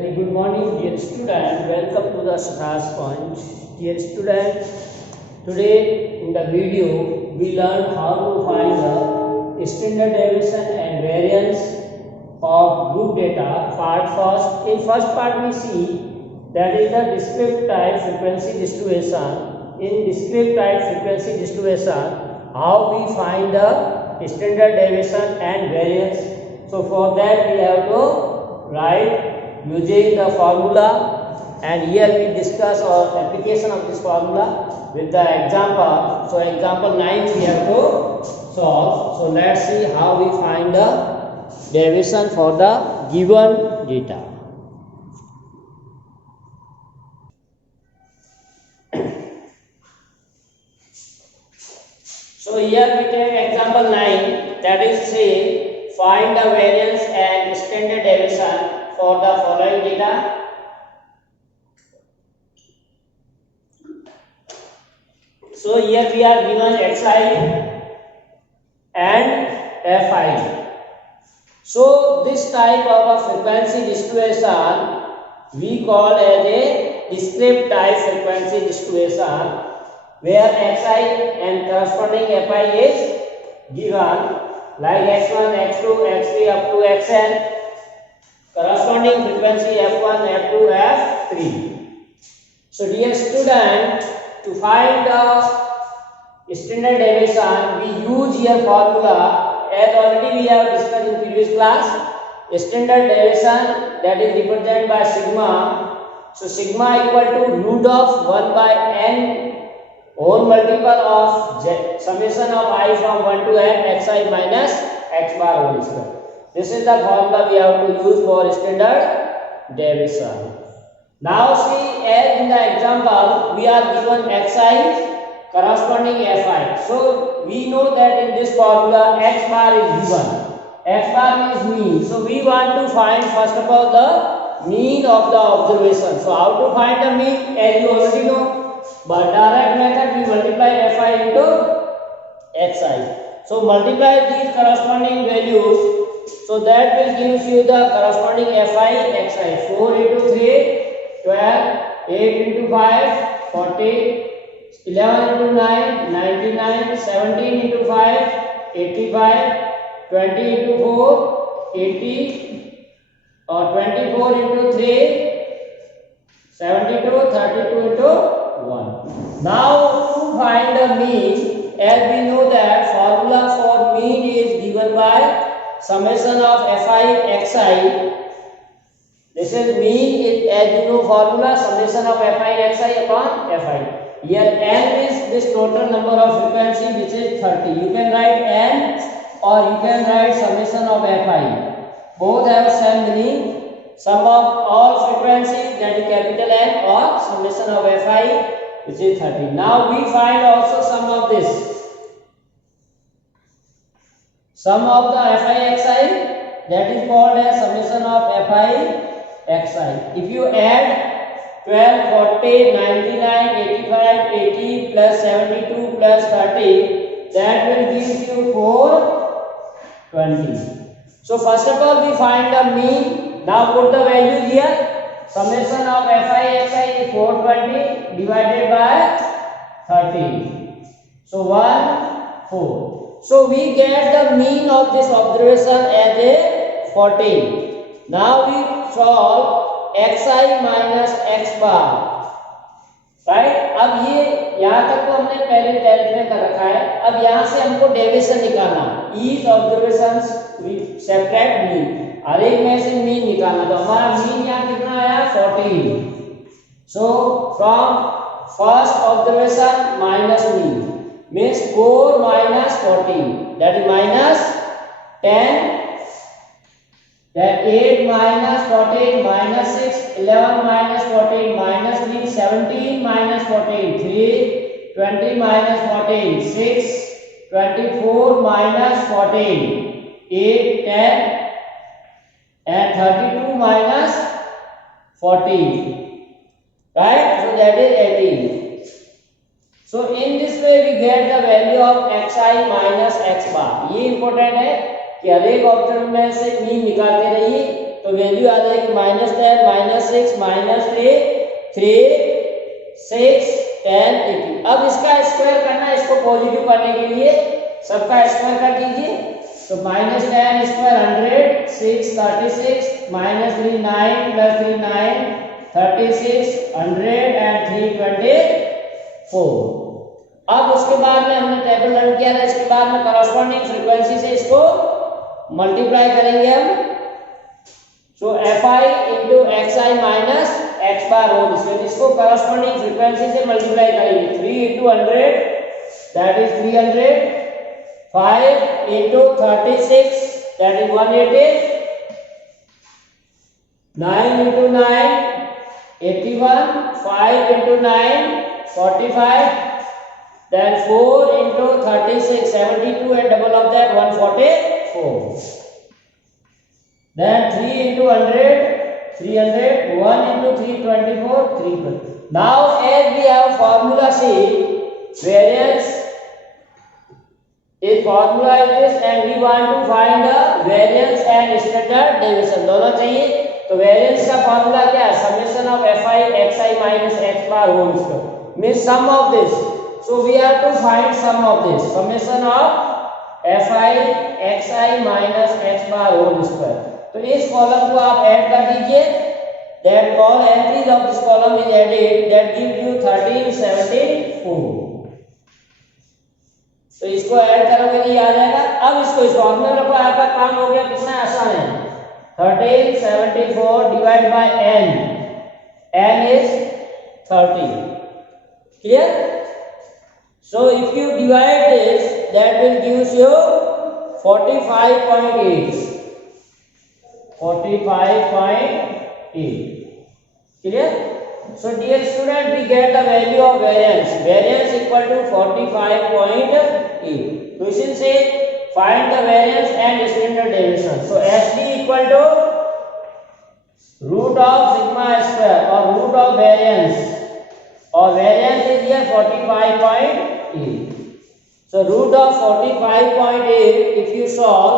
Very good morning, dear student. Welcome to the Siddharth Point. Dear student, today in the video we learn how to find the standard deviation and variance of group data. Part first. In first part we see that is the discrete type frequency distribution. In discrete type frequency distribution, how we find the standard deviation and variance. So for that we have to write using the formula, and here we discuss our application of this formula with the example. So example 9 we have to solve. So let's see how we find the deviation for the given data. So here we take example 9, that is say find the variance and standard deviation for the following data. So here we are given xi and fi. So this type of a frequency distribution we call as a discrete type frequency distribution, where xi and corresponding fi is given like x1, x2, x3 up to xn. Corresponding frequency f1, f2, f3. So dear student, to find the standard deviation we use here formula as already we have discussed in previous class. Standard deviation, that is represented by sigma. So sigma equal to root of 1 by n whole multiple of summation of I from 1 to n xi minus x bar whole square. This is the formula we have to use for standard deviation. Now see, as in the example we are given xi corresponding fi. So we know that in this formula x bar is given. X bar is mean. So we want to find first of all the mean of the observation. So how to find the mean, as you already know, by direct method we multiply fi into xi. So multiply these corresponding values. So that will give you the corresponding fi xi. 4 into 3, 12, 8 into 5, 40, 11 into 9, 99, 17 into 5, 85, 20 into 4, 80, or 24 into 3, 72, 32 into 1. Now to find the mean, as we know that formula for mean is given by summation of fi xi. This is mean is, as you know, formula summation of fi xi upon fi. Here n is this total number of frequency, which is 30. You can write n or you can write summation of fi. Both have same meaning. Sum of all frequencies, that is capital N, or summation of fi, which is 30. Now we find also sum of this. Sum of the fi xi, that is called as summation of fi xi. If you add 12, 40, 99, 85, 80 plus 72 plus 30, that will give you 420. So first of all we find the mean. Now put the values here. Summation of fi xi is 420 divided by 30. So 1, 4. So we get the mean of this observation as a 14. Now we solve xi minus x bar. Right, अब ये यहाँ तक तो हमने पहले 10th में कर रखा है. अब यहाँ से हमको डेविएशन निकालना. ईच ऑब्जर्वेशंस सेपरेट मीन, हर एक में से मीन निकालना. तो हमारा मीन यहाँ कितना आया 14. So from first observation minus mean means 4 minus 14, that is minus 10, then 8 minus 14 minus 6, 11 minus 14 minus 3, 17 minus 14 3, 20 minus 14 6, 24 minus 14 8, 10, and 32 minus 14, right? So that is 18. So in this way we get the value of xi minus x bar. ये important है कि हर एक option में से mean निकालते रहिए तो value आ जाएगी -10, -6, -3, 3, 6, 10, 18। अब इसका स्क्वायर करना है, इसको पॉजिटिव करने के लिए सबका स्क्वायर कर दीजिए। तो -10 स्क्वायर 100, 6 36, -3 9 + 3 9 36, 100 and 3 24। अब उसके बाद में हमने टेबल रन किया था, इसके बाद में करस्पॉन्डिंग फ्रीक्वेंसी से इसको मल्टीप्लाई करेंगे हम। So fi into xi minus x bar whole square, इसको करस्पॉन्डिंग फ्रीक्वेंसी से मल्टीप्लाई करेंगे। 3 into 100 that is 300, 5 into 36 that is 180, 9 into 9 81, 5 into 9 45, then 4 into 36 72 and double of that 144, then 3 into 100 300, 1 into 3 24, 320. Now as we have formula C, variance is formula is this and we want to find the variance and standard deviation दोनों चाहिए। तो variance का formula क्या है? Summation of fi xi minus x bar whole square means sum of this. So we have to find sum of this, summation of fi xi minus x bar whole square. तो इस column को आप add कर दीजिए, that all entries of this column is added, that give you 1374। तो इसको add करोगे तो ये आ जाएगा। अब इसको इस फॉर्मूला को आपका काम हो गया, कितना आसान है। 1374 divided by n is 30, clear? So if you divide this, that will give you 45.8, 45.8, clear? So dear student, we get the value of variance equal to 45.8. तो इसी से find the variance and standard deviation. So SD equal to root of sigma square or root of variance, or variance is here 45.8. So root of 45.8 if you solve,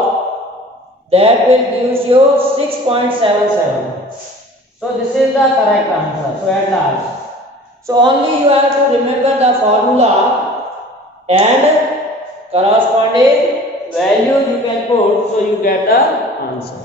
that will give you 6.77. So this is the correct answer. So at last, so only you have to remember the formula and corresponding values you can put, so you get the answer.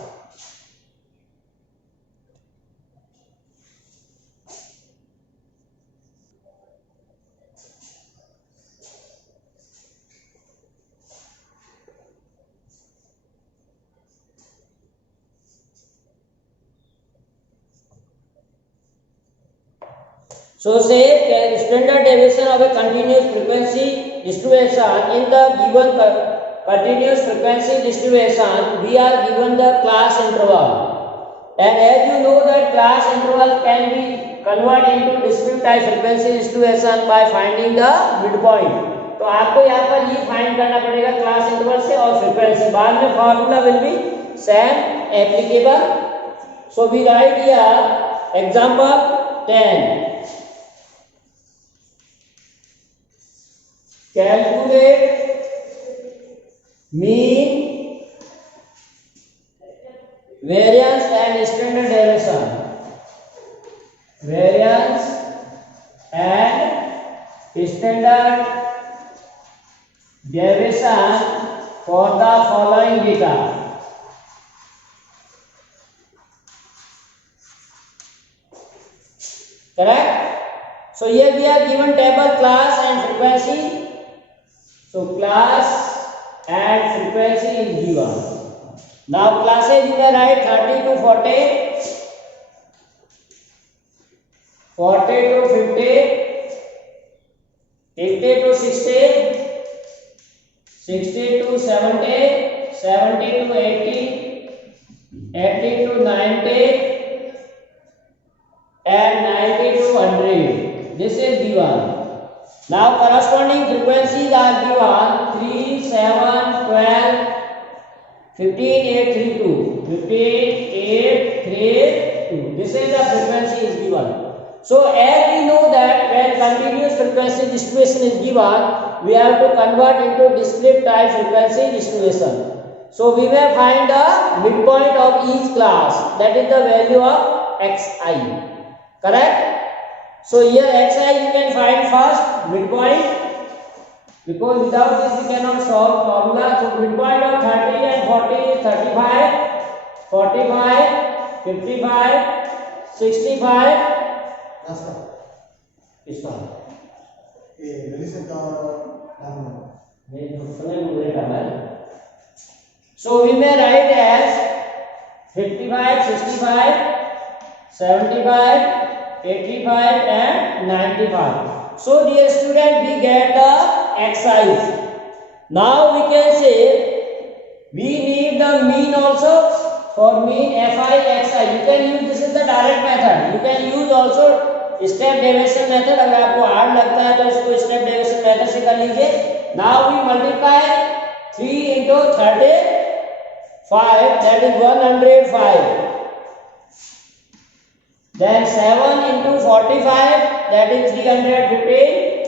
So say standard deviation of a continuous frequency distribution in the given continuous frequency distribution, we are given the class interval, and as you know that class interval can be converted into discrete type frequency distribution by finding the midpoint. तो आपको यहाँ पर ये find करना पड़ेगा class interval से और frequency, बाद में formula will be same applicable. So we write here example 10. Calculate mean, variance and standard deviation. Variance and standard deviation for the following data. Correct? So here we are given table class and frequency. So class and frequency is given. Now classes you can write 30 to 40, 40 to 50, 50 to 60, 60 to 70, 70 to 80, 80 to 90, and 90 to 100. This is given. Now corresponding frequencies are given 3, 7, 12, 15, 8, 3, 2. 15, 8, 3, 2. This is the frequency is given. So as we know that when continuous frequency distribution is given, we have to convert into discrete type frequency distribution. So we may find the midpoint of each class, that is the value of xi. Correct? So here xi you can find first midpoint, because without this we cannot solve formula. So midpoint of 30 and 40 is 35, 45, 55, 65. This one. So we may write as 55, 65, 75, 85 and 95. So dear student, we get the x's. Now we can say we need the mean also. For mean fi xi, you can use, this is the direct method. You can use also step deviation method. अगर आपको hard लगता है तो इसको step deviation method से कर लीजिए. Now we multiply 3 into 35, that is 105. Then 7 into 45, that is 315.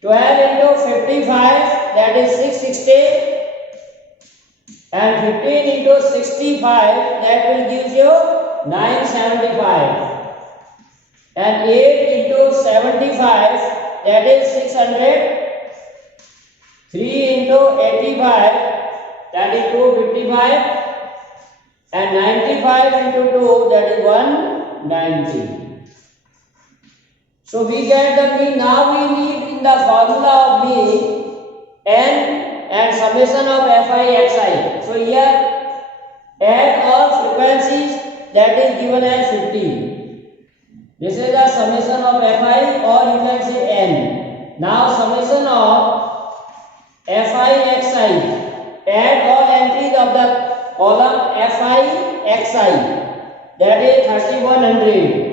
12 into 55, that is 660. And 15 into 65, that will give you 975. And 8 into 75, that is 600. 3 into 85, that is 255. And 95 into 2, that is 190. So we get the mean. Now we need in the formula of mean n and summation of fi xi. So here add all frequencies, that is given as 50. This is the summation of fi, or you can say n. Now summation of fi xi. Add all entries of the column fi xi, that is 3100.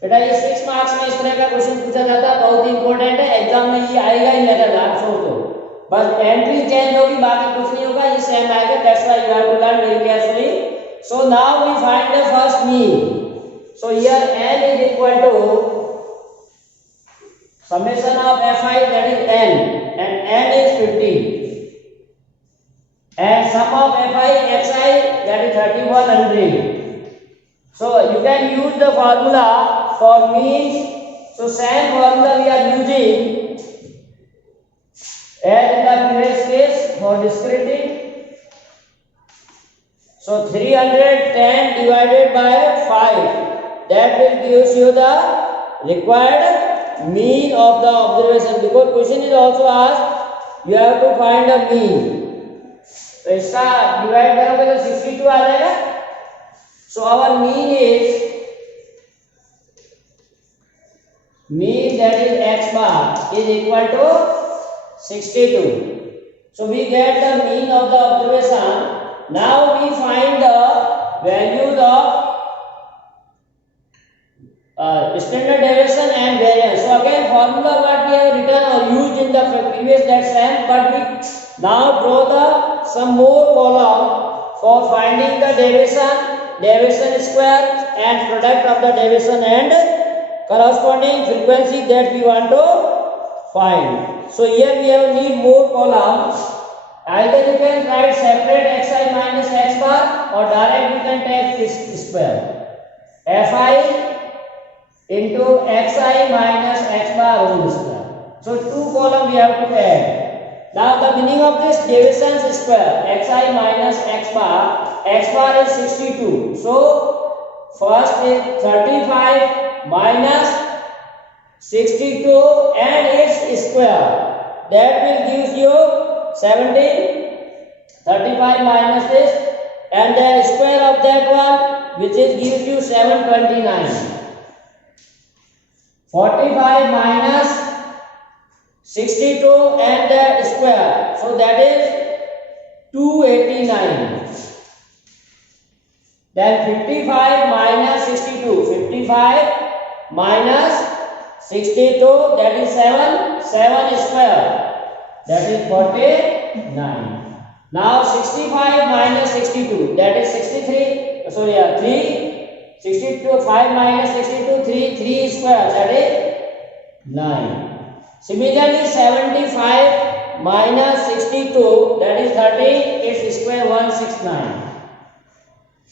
बेटा ये 6 marks में इस तरह का question पूछा जाता है, बहुत ही इंपॉर्टेंट है, एग्जाम में ये आएगा ही लेटर आप छोड़ दो, बस एंट्री चेंज होगी, बाकी कुछ नहीं होगा, ये सेम आएगा. That's why you have to learn very carefully. So now we find the first mean. So here n is equal to summation of fi, that is n, and n is 50, and sum of fi xi, that is 3100. So you can use the formula for means. So same formula we are using as in the previous case for discrete. So 310 divided by 5, that will give you the required mean of the observation. Because question is also asked, you have to find the mean. तो इसका divide करोगे तो 62 आ जाएगा. So our mean that is x bar is equal to 62. So we get the mean of the observation. Now we find the values of standard deviation and variance. So again formula what we have written or used in the previous that same, but we now draw some more column for finding the deviation square and product of the deviation and corresponding frequency that we want to find. So here we have need more columns. Either you can write separate xi minus x bar, or direct you can take this square. fi into xi minus x bar whole square. So two columns we have to add. Now the meaning of this deviation square, xi minus x bar is 62. So first is 35 minus 62 and its square, that will give you 17. 35 minus this and the square of that one, which is gives you 729. 45 minus 62 and the square, so that is 289. Then 55 minus 62, 55 minus 62, that is 7 square, that is 49. Now 65 minus 62, that is 63. So yeah, 3. 62, 5 minus 62, 3 square, that is 9. Similarly 75 minus 62, that is 38. square 169.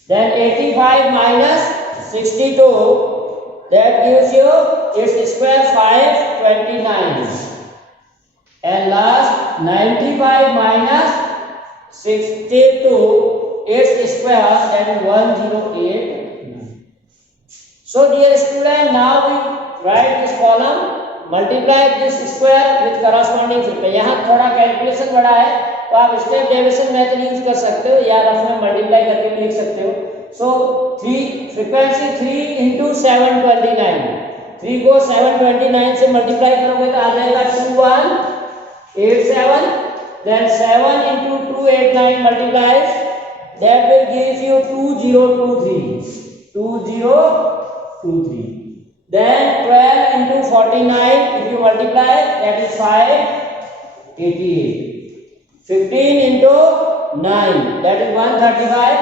Then 85 minus 62, that gives you its square 529. And last 95 minus 62, its square, that is 108. So dear student, now we write this column, multiply this square with corresponding frequency. यहाँ थोड़ा calculation बड़ा है तो आप step deviation method use कर सकते हो या रफ में मल्टीप्लाई करके भी लिख सकते हो. सो 3 फ्रीक्वेंसी 3 into 729, 3 को 729 से मल्टीप्लाई करोगे तो आ जाएगा 2187. Then 7 into 289 multiplies, that will give you 2023. Then 12 into 49, if you multiply, that is 588. 15 into 9, that is 135.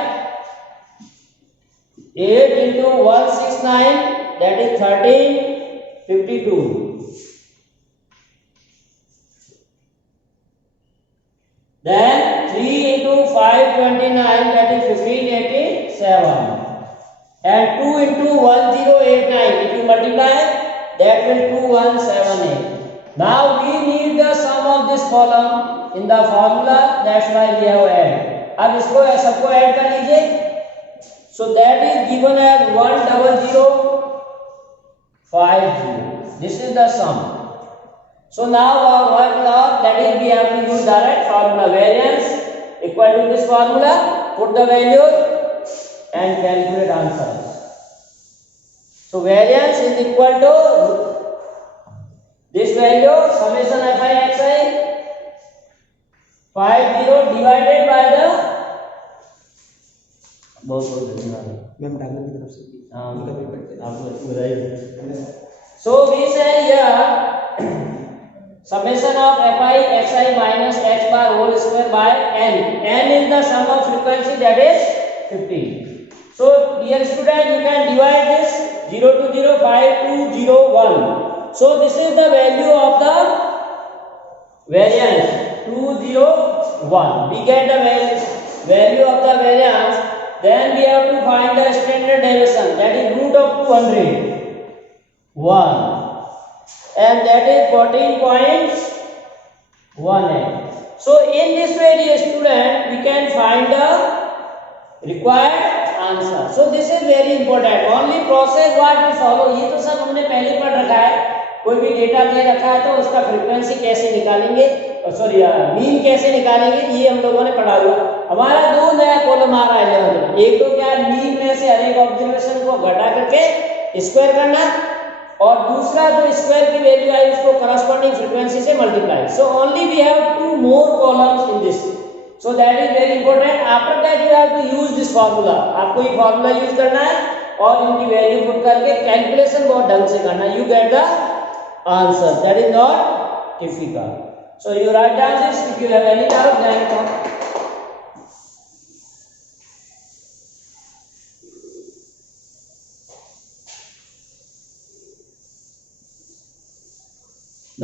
8 into 169, that is 1352. Then 3 into 529, that is 1587. And 2 into 1089, if you multiply, that will 2178. Now we need the sum of this column in the formula, that's why we have added. अब इसको सबको add कर लीजिए. So that is given as 10050. This is the sum. So now our work log, that is we have to use direct formula. Variance equal to this formula, put the value and calculate answers. So variance is equal to this value, summation fi xi 50 divided by the बहुत धन्यवाद ma'am डालने की तरफ से. आपको बधाई. So we say here summation of fi xi minus x bar whole square by n. N is the sum of frequency, that is 50. So dear student, you can divide this 0 to 0, 5 to 0, 1. So this is the value of the variance 201. We get the value of the variance. Then we have to find the standard deviation, that is root of 200, 1, and that is 14.18. So in this way, dear student, we can find the required answer. So this is very important. Only process what we follow, ये तो सब हमने पहले पढ़ रखा है. कोई भी डेटा दे रखा है तो उसका फ्रीक्वेंसी कैसे निकालेंगे, सॉरी मीन कैसे निकालेंगे, ये हम लोगों ने पढ़ा हुआ. हमारा दो नया कॉलम आ रहा है 11. एक तो क्या, मीन में से हर एक ऑब्जर्वेशन को घटा करके स्क्वायर करना, और दूसरा जो स्क्वायर की वैल्यू आई उसको करस्पॉन्डिंग फ्रीक्वेंसी से multiply. So only we have 2 more columns in this. So that is very important. After that you have to use this formula. आपको ये formula यूज करना है और इनकी वैल्यू पुट करके कैलकुलेशन बहुत ढंग से करना है. You get the answer. That is not difficult. So you write down this. If you have any doubt, then come.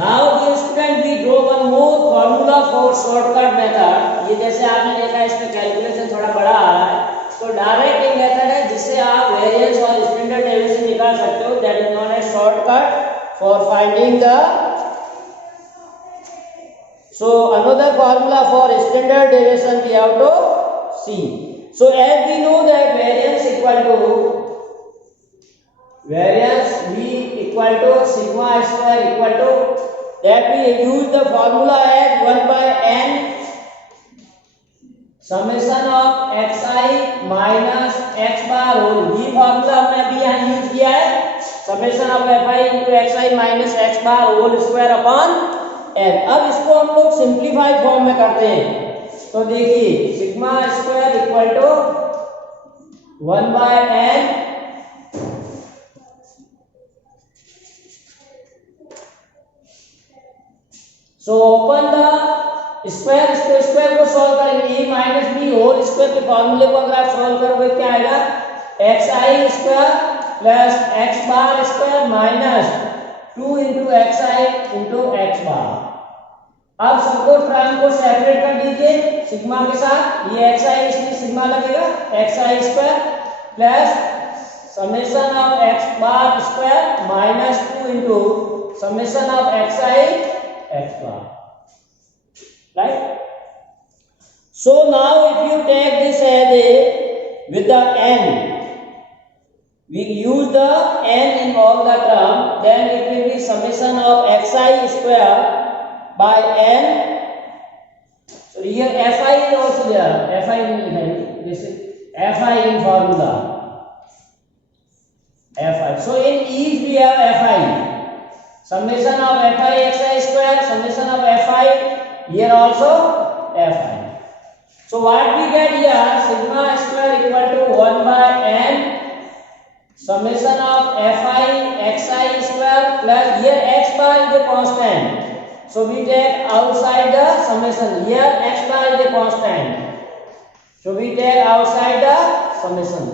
Now dear student, we draw one more formula for shortcut method. ये जैसे आपने देखा इसमें calculation थोड़ा बड़ा आ रहा है, तो डायरेक्ट एक मेथड है जिससे आप वेरिएंस और स्टैंडर्ड डेविएशन निकाल सकते हो. That is known as shortcut for finding the. So another formula for standard deviation we have to see. So as we know that variance V equal to sigma square equal to, that we use the formula as 1 by n summation of xi minus x bar whole. ये formula हमने अभी यहाँ use किया है, summation of fi into xi minus x bar whole square upon n. अब इसको हम लोग सिंप्लीफाइड फॉर्म में करते हैं. तो देखिए sigma square equal to 1 by n So open the square, इसको स्क्वायर को सॉल्व करेंगे. a minus B whole square के फॉर्मूले को अगर आप सॉल्व करोगे क्या आएगा, xi square plus x bar square minus 2 into xi into x bar. अब सबको टर्म को सेपरेट कर दीजिए. सिग्मा के साथ, ये xi इसलिए सिग्मा लगेगा xi square plus summation of x bar square minus 2 into summation of xi x bar, right. So now if you take this as a with the n, we use the n in all the term, then it will be summation of xi square by n. So here fi is also there, fi will this is fi in formula fi. So in each we have fi, summation of fi xi square, summation of fi, here also fi. So what we get here, sigma square equal to 1 by n summation of fi xi square plus here x bar is a constant. So we take outside the summation. Here x bar is a constant. So we take outside the summation.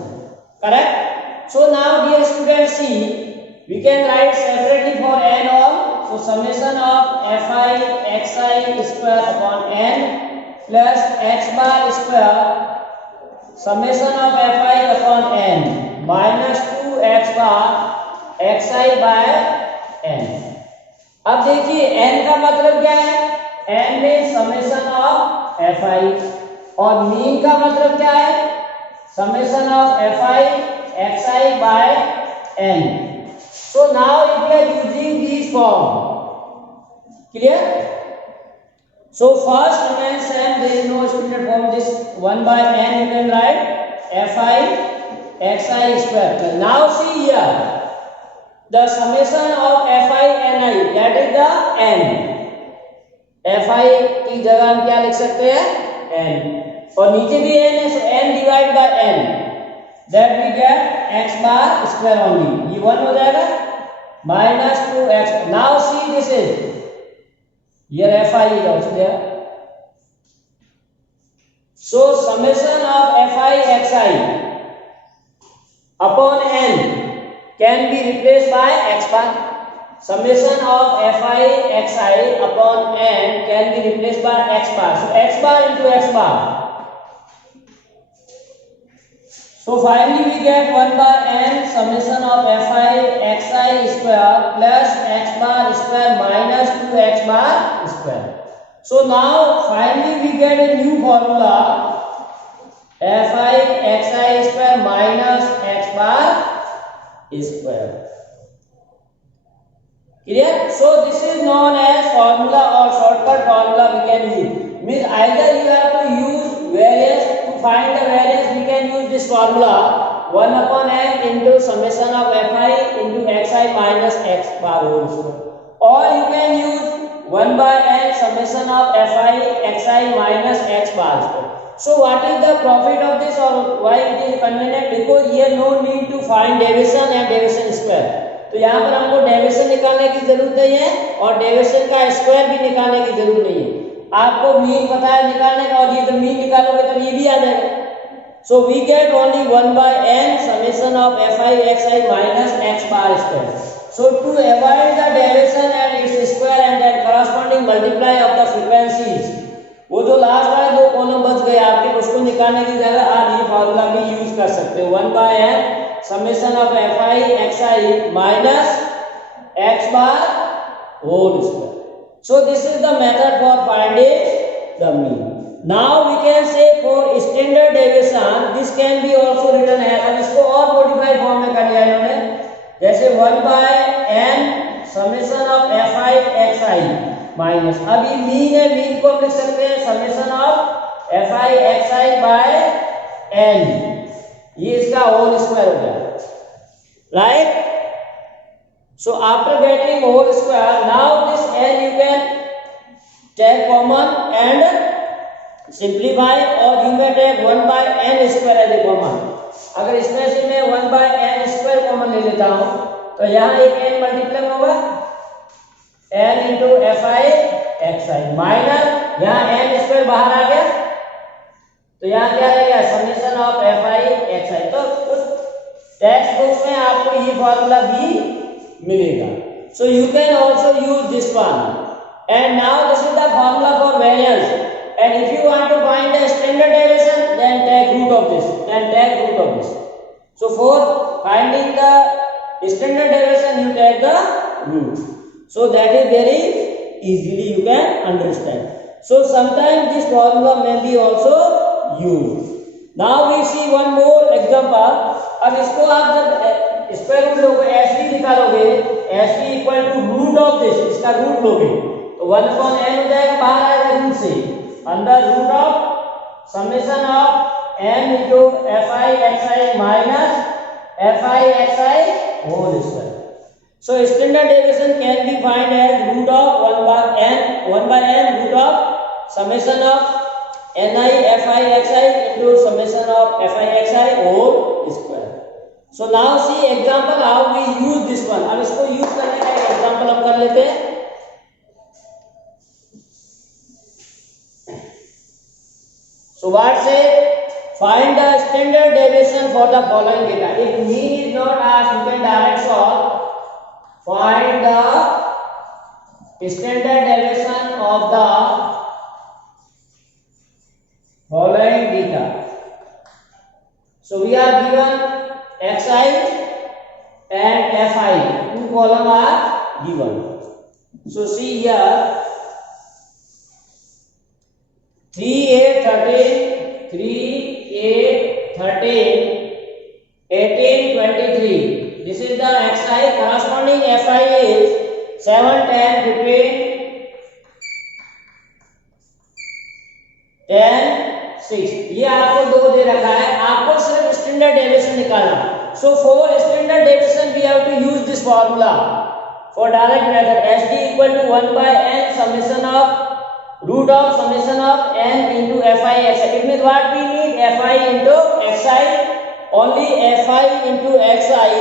Correct? So now dear students, see, we can write separately for n all. So summation of fi xi square upon n plus x bar square summation of fi upon n minus 2x bar xi by n. अब देखिए n का मतलब क्या है, n में summation of fi और mean का मतलब क्या है, summation of fi xi by n. So now if we are using these form, clear? So first remains same, there is no student form, this 1 by n you can write fi xi square. Now see here, the summation of fi ni, that is the n. fi की जगह हम क्या लिख सकते हैं, n, और नीचे भी n है, so n divided by n, that we get x bar square only, ये 1 हो जाएगा minus 2x. Now see this is here fi is also there. So summation of fi xi upon n can be replaced by x bar. Summation of fi xi upon n can be replaced by x bar. So x bar into x bar. So finally we get 1 by n summation of fi xi square plus x bar square minus 2x bar square. So now finally we get a new formula, fi xi square minus x bar square. Clear? So this is known as formula or shortcut formula we can use. Means either you have to use variance, to find the variance we can use this formula 1 upon n into summation of fi into xi minus x bar whole square, or you can use 1 by n summation of fi xi minus x bar square. So what is the profit of this, or why it is convenient? Because here no need to find deviation and deviation square. तो यहाँ पर हमको deviation निकालने की जरूरत नहीं है और डेविएशन का स्क्वायर भी निकालने की जरूरत नहीं है. आपको मीन पता है निकालने का, और ये तो मीन निकालोगे तो ये भी आ जाएगा. So we get only 1 by n summation of fi xi minus x bar square. So to avoid the deviation and its square and then corresponding multiply of the frequencies, वो जो लास्ट वाले दो column बच गए आपके, उसको निकालने की जगह आप ये फॉर्मूला भी यूज कर सकते हो, 1 by n summation of fi xi minus x bar whole square. So this is the method for finding the mean. Now we can say for standard deviation this can be also written as, अब इसको और modify form में कर लिया इन्होंने, जैसे 1 by n summation of fi xi minus, अब ये मीन है, मीन को हम लिख सकते हैं summation of fi xi by n, ये इसका होल स्क्वायर हो गया, right. So after getting whole square, now this n you can take common and simplify, or you may take 1 by n square as a common. अगर इसमें से मैं 1 by n square common ले लेता हूँ तो यहाँ एक n मल्टीप्लाई होगा n into fi xi minus यहाँ n स्क्वायर बाहर आ गया तो यहाँ क्या रहेगा समेशन ऑफ fi xi. तो टेक्स्ट बुक में आपको ये फॉर्मूला भी मिलेगा. So you can also use this one. And now this is the formula for variance. And if you want to find then take root of this. So for finding the standard deviation you take the root. So that is very easily you can understand. So sometimes this formula may be also used. Now we see one more example. अब इसको आप जब square root लोगे H D निकालोगे, H D equal to root of this, इसका root लोगे तो 1/n हो जाएगा, बाहर आएगा रूट से, अंदर root of summation of n into fi xi minus fi xi whole square. So standard deviation can be find as root of 1/n root of summation of ni fi xi into summation of fi xi whole square. So now see example how we use this one. अब इसको use करने का एक example हम कर लेते हैं. So what say? Find the standard deviation for the following data. If mean is not asked, you can direct solve. Find the standard deviation of the following data. So we are given xi and fi, two column are given. So see here 3 8 13 3 8 13 18 23. This is the xi. Corresponding fi is 7 10 15 10 6. ये आपको दो दे रखा है, आपको सिर्फ standard deviation निकालना. So for standard deviation we have to use this formula for direct method. hd equal to 1/n summation of root of summation of n into fi xi. It means what we need fi into xi, only fi into xi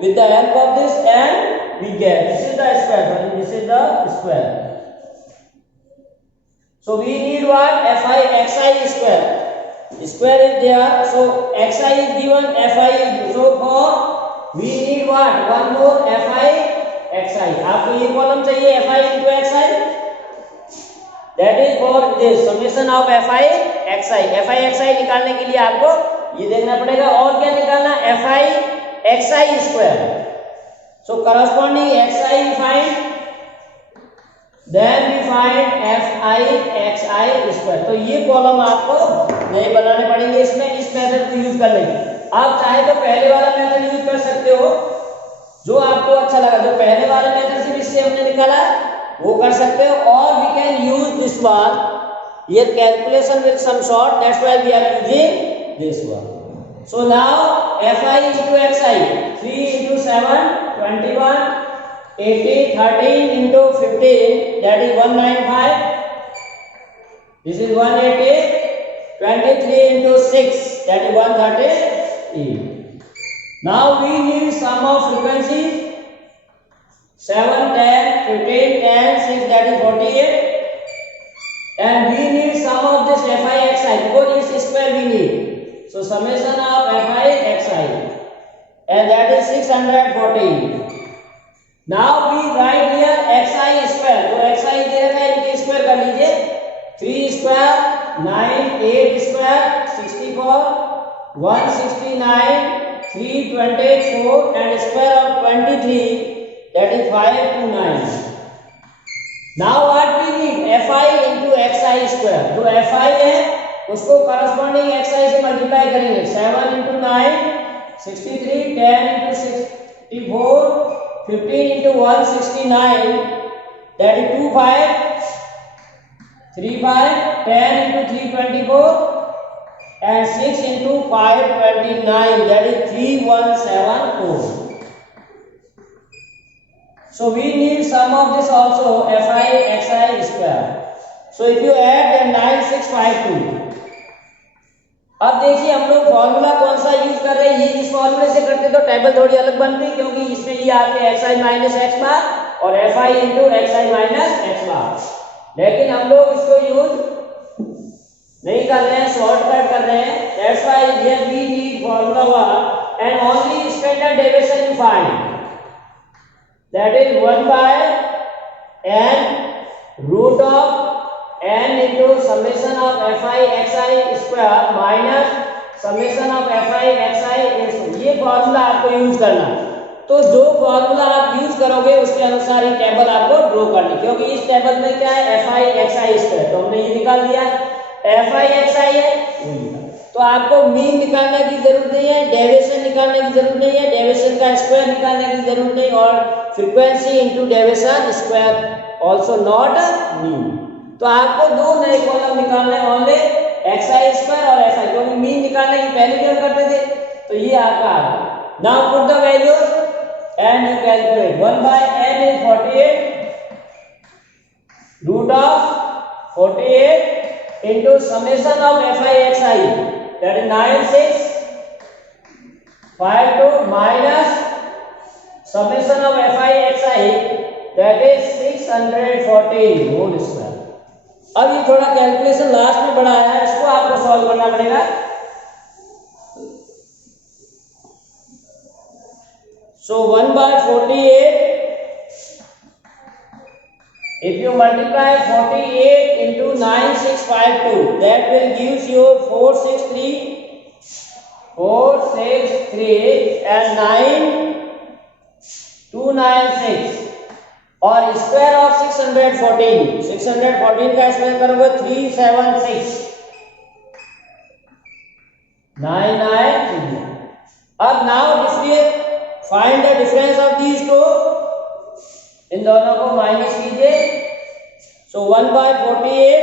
with the help of this, and we get this is the square, and this is the square. So we need what? fi xi square. Square is there, so xi is given, fi is given. So for we need what? One more fi xi. आपको ये column चाहिए fi into xi. That is for this summation of fi xi. fi xi निकालने के लिए आपको ये देखना पड़ेगा, और क्या निकालना? fi xi square. So corresponding xi we find, then we find fi xi square. तो ये कॉलम आपको नहीं बनाने पड़ेंगे, इसमें इस मेथड को यूज कर लेंगे. आप चाहे तो पहले वाला मेथड यूज कर सकते हो, जो आपको अच्छा लगा. जो पहले वाले मेथड से जिससे हमने निकाला वो कर सकते हो, और we can use this one. ये calculation will some short, that's why we are using this one. So now fi into xi, 3 into 7 21 18 13 into 15, that is 195. This is 180. 23 into 6, that is 138. Now we need sum of frequencies. 7 10 15 10 6, that is 48. And we need sum of this fi xi, because this square we need. So summation of fi xi, and that is 614. Now we write here xi square. तो xi दे रखा है, इनके square कर लीजिए. 3 square 9 8 square 64 169 324 and square of 23, that is 529. Now what we need? fi into xi square. जो fi है उसको corresponding xi से मल्टीप्लाई करेंगे. 7 into 9 63, 10 into 64, 15 into 169, that is 25 35, 10 into 324, and 6 into 529, that is 3174. So we need sum of this also, fi xi square. So if you add, then 9652. अब देखिए हम लोग formula कौन सा यूज कर रहे हैं. ये इस फॉर्मूले से करते तो टेबल थोड़ी अलग बनती, क्योंकि इसमें ये आते हैं xi माइनस x बार और fi into xi minus x बार. लेकिन हम लोग इसको यूज नहीं कर रहे हैं, शॉर्टकट कर रहे हैं. That's why here we need formula and only standard deviation you find, that is 1/n root of n into summation of fi xi square minus summation of F I X I, ये formula आपको use करना है। तो जो formula आप use करोगे उसके अनुसार ही टेबल आपको ड्रॉ करनी, क्योंकि इस टेबल में क्या है, F I X I square, तो हमने ये निकाल दिया, एफ आई एक्स आई है। तो आपको मीन निकालने की जरूरत नहीं है, डेविएशन निकालने की जरूरत नहीं है, डेविएशन का स्क्वायर निकालने की जरूरत नहीं, और frequency into deviation square also not mean. तो आपको दो नए कॉलम निकालने, ओनली एक्स आई स्क्वायर और एफ आई, क्योंकि मीन निकालने की पहले भी हम करते थे। तो ये आपका आ गया। Now put the values and you calculate 1 by n is 48 root of 48 into summation of fi xi, that is 9652 minus summation of fi xi, that is 614 whole square। अब ये थोड़ा कैलकुलेशन लास्ट में बड़ा आया है, इसको आपको सॉल्व करना पड़ेगा। So 1 by 48, if you multiply 48 into 9652, that will give you 463 and 9296, और स्क्वायर ऑफ 614 का स्क्वायर करोगे 376 993। अब now difference, find the difference of these two, इन दोनों को माइनस कीजिए। सो 1 by 48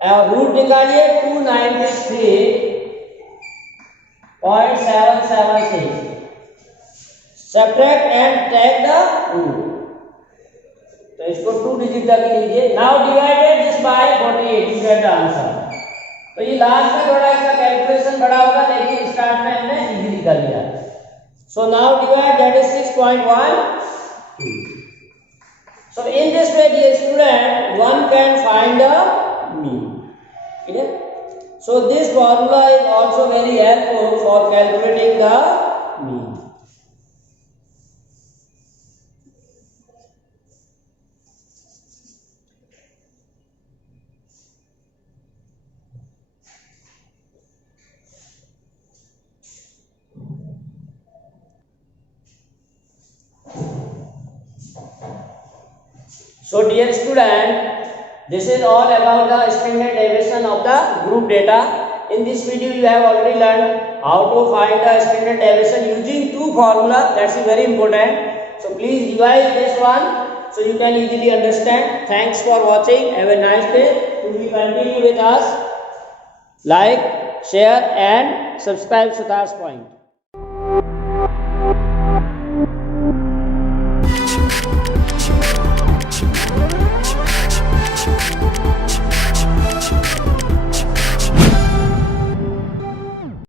और रूट निकालिए 293.776, subtract and take the root, तो इसको 2 डिजिट तक लीजिए। Now divided this by 48, you get the answer. तो ये लास्ट में थोड़ा इसका कैलकुलेशन बड़ा होगा, लेकिन स्टार्ट में हमने इजीली कर लिया। So now divide, that is 6.1. So in this way, dear student, one can find the mean. Okay? So this formula is also very helpful for calculating the mean. So dear student, this is all about the standard deviation of the group data. In this video you have already learned how to find the standard deviation using two formula. That's very important. So please revise this one so you can easily understand. Thanks for watching. Have a nice day. To be continue with us, like, share and subscribe Siddharth Point.